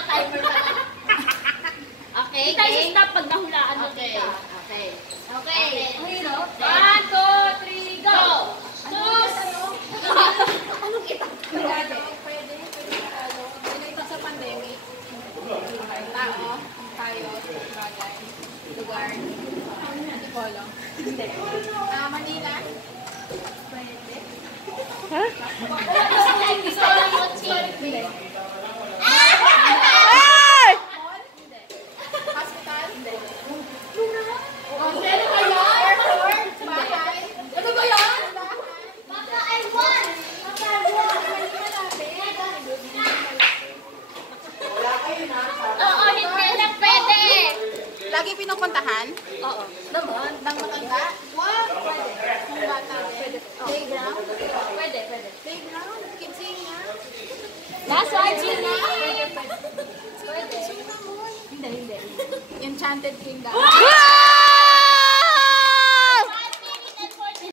Naka-timer pa lang. Okay, Hindi tayo stop pag nahulaan mo. Okay. Okay. Okay. Okay, no? 1, 2, 3, go! Sus! Anong kita? Pwede ito sa pandemic. Tao, tayo, bagay, lugar, Antipolo. Hindi. Manila. Pwede. Ha? Gusto ko lang kotse. Ay! Hospital. Hindi. Ano ba yan? Airport. Bahay. Ano ba yan? Baka ay one. Baka one. Oo, hindi lang pwede. Lagi pinupuntahan? Oo. Naman. Nang matanda? Wow. Pwede. Kung bata. Pwede. Playground? Pwede, pwede. Playground? Kidsina? Last one, Gina. Pwede. Hindi, hindi. Enchanted Kingdom. Wow!